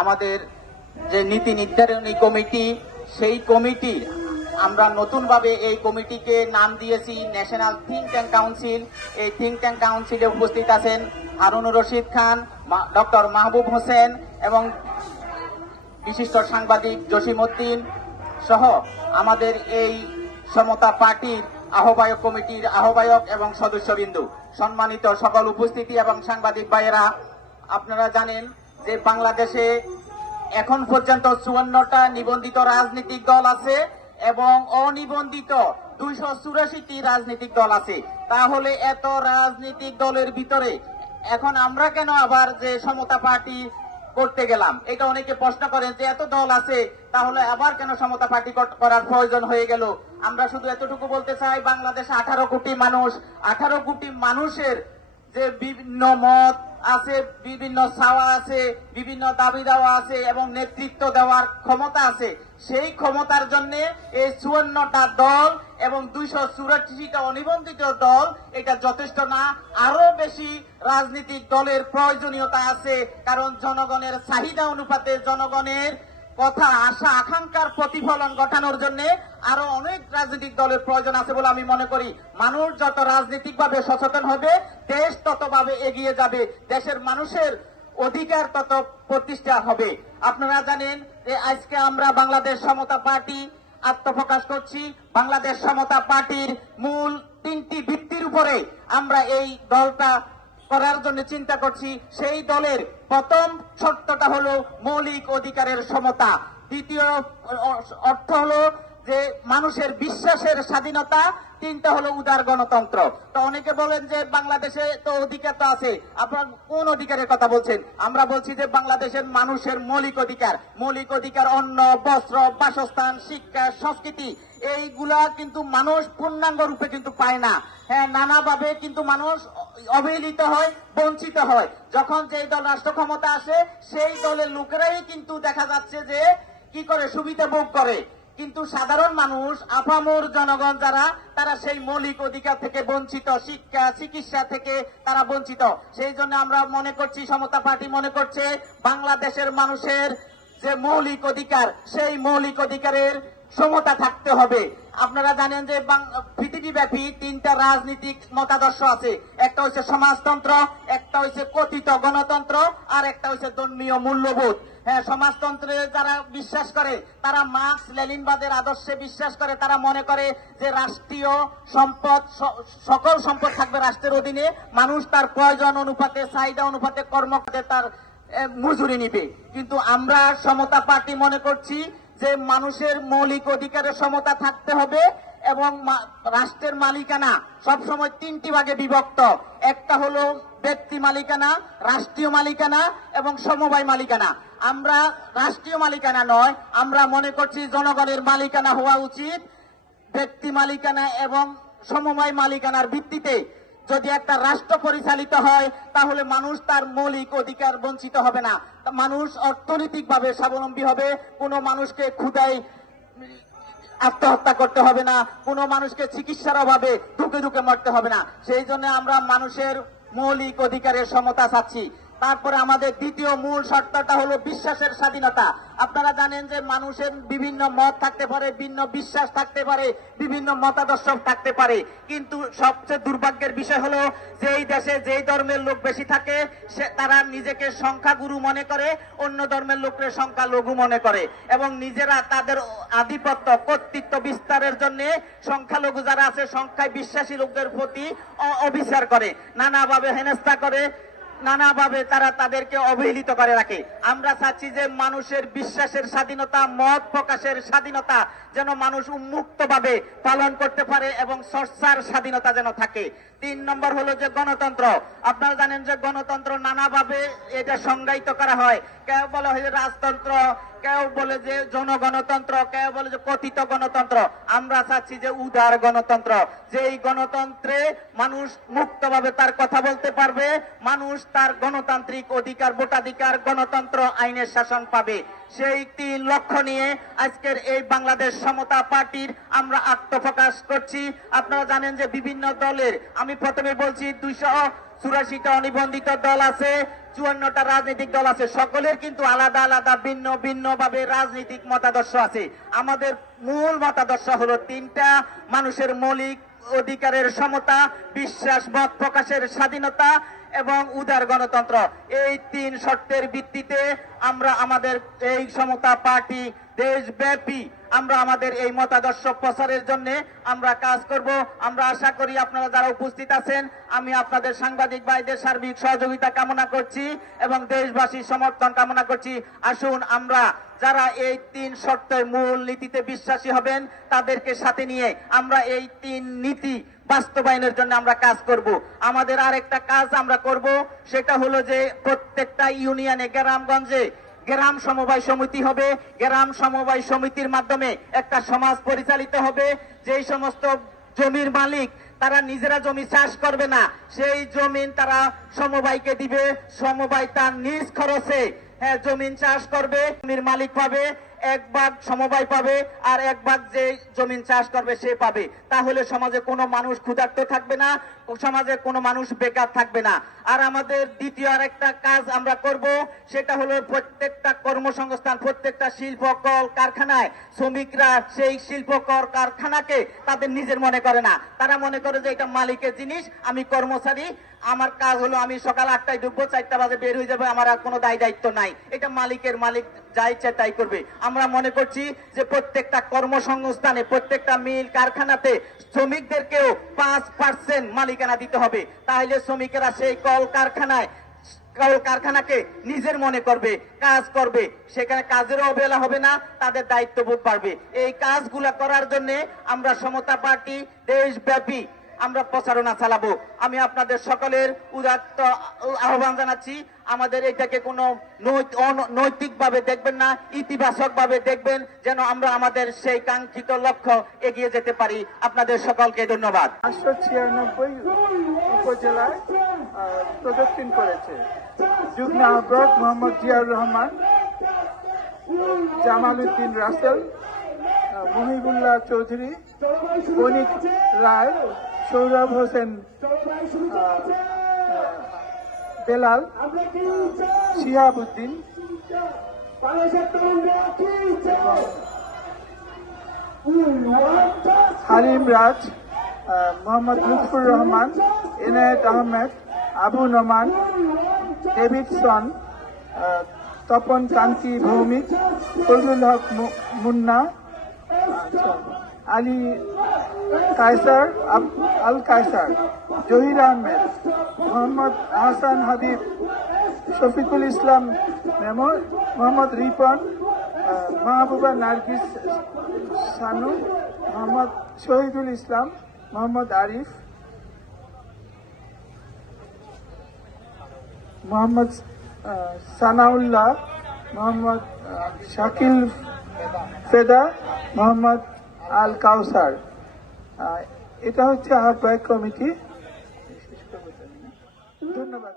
আমাদের যে নীতি নির্ধারণী কমিটি, সেই কমিটি আমরা নতুনভাবে এই কমিটিকে নাম দিয়েছি ন্যাশনাল থিঙ্ক ট্যাঙ্ক কাউন্সিল। এই থিঙ্ক ট্যাঙ্ক কাউন্সিলে উপস্থিত আছেন হারুনুর রশিদ খান, ডক্টর মাহবুব হোসেন এবং বিশিষ্ট সাংবাদিক জসিমউদ্দিন সহ আমাদের এই সমতা পার্টির আহ্বায়ক কমিটির আহ্বায়ক এবং সদস্যবৃন্দ, সম্মানিত সকল উপস্থিতি এবং সাংবাদিক ভাইয়েরা, আপনারা জানেন যে বাংলাদেশে এখন পর্যন্ত 54টা নিবন্ধিত রাজনৈতিক দল আছে এবং অনিবন্ধিত 284টি রাজনৈতিক দল আছে। তাহলে এত রাজনৈতিক দলের ভিতরে এখন আমরা কেন আবার যে সমতা পার্টি করতে গেলাম, এটা অনেকে প্রশ্ন করেন যে এত দল আছে তাহলে আবার কেন সমতা পার্টি করার প্রয়োজন হয়ে গেল। আমরা শুধু এতটুকু বলতে চাই, বাংলাদেশে 18 কোটি মানুষ, 18 কোটি মানুষের যে বিভিন্ন মত আছে, বিভিন্ন চাওয়া আছে, বিভিন্ন দাবি দেওয়া আছে এবং নেতৃত্ব দেওয়ার ক্ষমতা আছে। সেই ক্ষমতার জন্য এই 54টা দল এবং 284টা অনিবন্ধিত দল এটা যথেষ্ট না, আরো বেশি রাজনৈতিক দলের প্রয়োজনীয়তা আছে। কারণ জনগণের চাহিদা অনুপাতে, জনগণের কথা, আশা আকাঙ্ক্ষার প্রতিফলন ঘটানোর জন্য আরো অনেক রাজনৈতিক দলের প্রয়োজন আছে বলে আমি মনে করি। মানুষ যত রাজনৈতিকভাবে সচেতন হবে, দেশ ততভাবে এগিয়ে যাবে, দেশের মানুষের অধিকার তত প্রতিষ্ঠা হবে। আপনারা জানেন যে আজকে আমরা বাংলাদেশ সমতা পার্টি আত্মপ্রকাশ করছি। বাংলাদেশ সমতা পার্টির মূল 3টি ভিত্তির উপরে আমরা এই দলটা করার জন্য চিন্তা করছি। সেই দলের প্রথম শর্তটা হলো মৌলিক অধিকারের সমতা, দ্বিতীয় অর্থ হলো যে মানুষের বিশ্বাসের স্বাধীনতা, 3টা হলো উদার গণতন্ত্র। তো অনেকে বলেন যে বাংলাদেশে তো অধিকার তো আছে, আপনারা কোন অধিকারের কথা বলছেন? আমরা বলছি যে বাংলাদেশের মানুষের মৌলিক অধিকার, মৌলিক অধিকার অন্ন, বস্ত্র, বাসস্থান, শিক্ষা, সংস্কৃতি, এইগুলা কিন্তু মানুষ পূর্ণাঙ্গ রূপে কিন্তু পায় না। হ্যাঁ, নানাভাবে কিন্তু মানুষ অবহেলিত হয়, বঞ্চিত হয়। যখন যেই দল রাষ্ট্র ক্ষমতা আসে, সেই দলের লোকেরাই কিন্তু দেখা যাচ্ছে যে কি করে, সুবিধা ভোগ করে। কিন্তু সাধারণ মানুষ, আপামর জনগণ যারা, তারা সেই মৌলিক অধিকার থেকে বঞ্চিত, শিক্ষা চিকিৎসা থেকে তারা বঞ্চিত। সেই জন্য আমরা মনে করছি, সমতা পার্টি মনে করছে, বাংলাদেশের মানুষের যে মৌলিক অধিকার, সেই মৌলিক অধিকারের সমতা থাকতে হবে। আপনারা জানেন যে পৃথিবীব্যাপী 3টা রাজনৈতিক মতাদর্শ আছে, একটা হচ্ছে সমাজতন্ত্র, একটা হচ্ছে কথিত গণতন্ত্র, আর একটা হচ্ছে ধর্মীয় মূল্যবোধ। হ্যাঁ, সমাজতন্ত্রে যারা বিশ্বাস করে, তারা মার্কস লেনিনবাদের আদর্শে বিশ্বাস করে। তারা মনে করে যে রাষ্ট্রীয় সম্পদ, সকল সম্পদ থাকবে রাষ্ট্রের অধীনে, মানুষ তার প্রয়োজন অনুপাতে, চাহিদা অনুপাতে কর্ম করে তার মজুরি নিবে। কিন্তু আমরা সমতা পার্টি মনে করছি যে মানুষের মৌলিক অধিকারের সমতা থাকতে হবে এবং রাষ্ট্রের মালিকানা সবসময় 3টি ভাগে বিভক্ত। একটা হলো ব্যক্তি মালিকানা, রাষ্ট্রীয় মালিকানা এবং সমবায় মালিকানা। আমরা রাষ্ট্রীয় মালিকানা নয়, আমরা মনে করছি জনগণের মালিকানা হওয়া উচিত। ব্যক্তি মালিকানা এবং সমবায় মালিকানার ভিত্তিতে যদি একটা রাষ্ট্র পরিচালিত হয়, তাহলে মানুষ তার মৌলিক অধিকার বঞ্চিত হবে না, মানুষ অর্থনৈতিকভাবে স্বাবলম্বী হবে, কোনো মানুষকে ক্ষুধায় আত্মহত্যা করতে হবে না, কোনো মানুষকে চিকিৎসার অভাবে ধুকে ধুকে মরতে হবে না। সেই জন্য আমরা মানুষের মৌলিক অধিকারের সমতা চাচ্ছি। তারপরে আমাদের দ্বিতীয় মূল শর্তটা হলো বিশ্বাসের স্বাধীনতা। আপনারা জানেন যে মানুষের বিভিন্ন মত থাকতে পারে, ভিন্ন বিশ্বাস থাকতে পারে, বিভিন্ন মতাদর্শ থাকতে পারে, কিন্তু সবচেয়ে দুর্ভাগ্যের বিষয় হলো যে এই দেশে যেই ধর্মের লোক বেশি থাকে, তারা নিজেকে সংখ্যাগুরু মনে করে, অন্য ধর্মের লোকের সংখ্যা লঘু মনে করে এবং নিজেরা তাদের আধিপত্য কর্তৃত্ব বিস্তারের জন্য সংখ্যালঘু যারা আছে, সংখ্যায় বিশ্বাসী লোকদের প্রতি অবিচার করে, নানাভাবে হেনস্থা করে, নানাভাবে তারা তাদেরকে অবহেলিত করে রাখে। আমরা চাচ্ছি যে মানুষের বিশ্বাসের স্বাধীনতা, মত প্রকাশের স্বাধীনতা যেন মানুষ উন্মুক্তভাবে পালন করতে পারে এবং চর্চার স্বাধীনতা যেন থাকে। 3 নম্বর হলো যে গণতন্ত্র। আপনারা জানেন যে গণতন্ত্র নানাভাবে এটা সংজ্ঞায়িত করা হয়। কেউ বলে হয় রাজতন্ত্র, কেউ বলে যে জনগণতন্ত্র, কেউ বলে যে কথিত গণতন্ত্র। আমরা চাচ্ছি যে উদার গণতন্ত্র, যে এই গণতন্ত্রে মানুষ মুক্তভাবে তার কথা বলতে পারবে, মানুষ তার গণতান্ত্রিক অধিকার, ভোটাধিকার, গণতন্ত্র, আইনের শাসন পাবে। সেই 3 লক্ষ্য নিয়ে আজকের এই বাংলাদেশ সমতা পার্টির আমরা আত্মপ্রকাশ করছি। আপনারা জানেন যে বিভিন্ন দলের, আমি প্রথমে বলছি 84টা অনিবন্ধিত দল আছে, 54টা রাজনৈতিক দল আছে। সকলের কিন্তু আলাদা আলাদা ভিন্ন ভিন্ন ভাবে রাজনৈতিক মতাদর্শ আছে। আমাদের মূল মতাদর্শ হলো তিনটা: মানুষের মৌলিক অধিকারের সমতা, বিশ্বাস মত প্রকাশের স্বাধীনতা এবং উদার গণতন্ত্র। এই তিন শর্তের ভিত্তিতে আমরা আমাদের এই সমতা পার্টি দেশব্যাপী আমরা আমাদের এই মতাদর্শ প্রচারের জন্য আমরা কাজ করব। আমরা আশা করি আপনারা যারা উপস্থিত আছেন, আমি আপনাদের সাংবাদিক ভাইদের সার্বিক সহযোগিতা কামনা করছি এবং দেশবাসীর সমর্থন কামনা করছি। আসুন আমরা যারা এই তিন শর্তের মূল নীতিতে বিশ্বাসী হবেন তাদেরকে সাথে নিয়ে আমরা এই তিন নীতি বাস্তবায়নের জন্য আমরা কাজ করব। আমাদের আরেকটা কাজ আমরা করব, সেটা হলো যে প্রত্যেকটা ইউনিয়নে গ্রামগঞ্জে গ্রাম সমবায় সমিতি হবে। গ্রাম সমবায় সমিতির মাধ্যমে একটা সমাজ পরিচালিত হবে। যেই সমস্ত জমির মালিক তারা নিজেরা জমি চাষ করবে না, সেই জমিন তারা সমবায়কে দিবে। সমবায় তার নিজ খরচে জমিন চাষ করবে। জমির মালিক পাবে 1 ভাগ, সমবায় পাবে আর 1 ভাগ যে জমিন চাষ করবে সে পাবে। তাহলে সমাজে কোনো মানুষ ক্ষুধার্ত থাকবে না, সমাজে কোনো মানুষ বেকার থাকবে না। আর আমাদের দ্বিতীয় আরেকটা কাজ আমরা করব, সেটা হলো প্রত্যেকটা কর্মসংস্থান, প্রত্যেকটা শিল্প কল কারখানায় শ্রমিকরা সেই শিল্প কল কারখানাকে তাদের নিজের মনে করে না। তারা মনে করে যে এটা মালিকের জিনিস, আমি কর্মচারী, আমার কাজ হলো আমি সকাল 8টায় ঢুকবো, 4টা বাজে বের হয়ে যাবে, আমার আর কোনো দায় দায়িত্ব নাই। এটা মালিকের, মালিক যা ইচ্ছা তাই করবে। আমরা মনে করছি যে প্রত্যেকটা কর্মসংস্থানে, প্রত্যেকটা মিল কারখানাতে শ্রমিকদেরকেও 5% মালিকানা দিতে হবে। তাহলে শ্রমিকেরা সেই কারখানাকে নিজের মনে করবে, কাজ করবে, সেখানে কাজেরও অবহেলা হবে না, তাদের দায়িত্ববোধ বাড়বে। এই কাজগুলো করার জন্য আমরা সমতা পার্টি দেশব্যাপী আমরা প্রচারণা চালাবো। আমি আপনাদের সকলের উদাত্ত আহ্বান জানাচ্ছি, আমাদের এটাকে কোনো নৈতিকভাবে দেখবেন না, ইতিবাচকভাবে দেখবেন, যেন আমরা আমাদের সেই কাঙ্ক্ষিত লক্ষ্য এগিয়ে যেতে পারি। আপনাদের সকলকে ধন্যবাদ। 596 উপজেলায় প্রদক্ষিণ করেছে। যুগ্ম আহ্বায়ক মোহাম্মদ জিয়াউর রহমান, জামাল উদ্দিন রাসেল, মহিবুল্লাহ চৌধুরী, বণিক রায়, সৌরভ হোসেন বেলাল, শিহাব উদ্দিন, হালিম রাজ, মোহাম্মদ লুৎফুর রহমান, এনায়েত আহমেদ, আবু নোমান, ডেভিডসন, তপন কান্তি ভৌমিক, ফজলুল হক মুন্না, আলী কায়সার, আল কায়সার, জহির আহমেদ, মোহাম্মদ হাসান হাবিব, শফিকুল ইসলাম মেমন, মোহাম্মদ রিপন, মাহবুবা নার্গিস সানু, মোহাম্মদ শহীদুল ইসলাম, মোহাম্মদ আরিফ, মোহাম্মদ সানাউল্লাহ, মোহাম্মদ শাকিল ফেদা, মোহাম্মদ আল কাউসার। এটা হচ্ছে আহ্বায়ক কমিটি। ধন্যবাদ।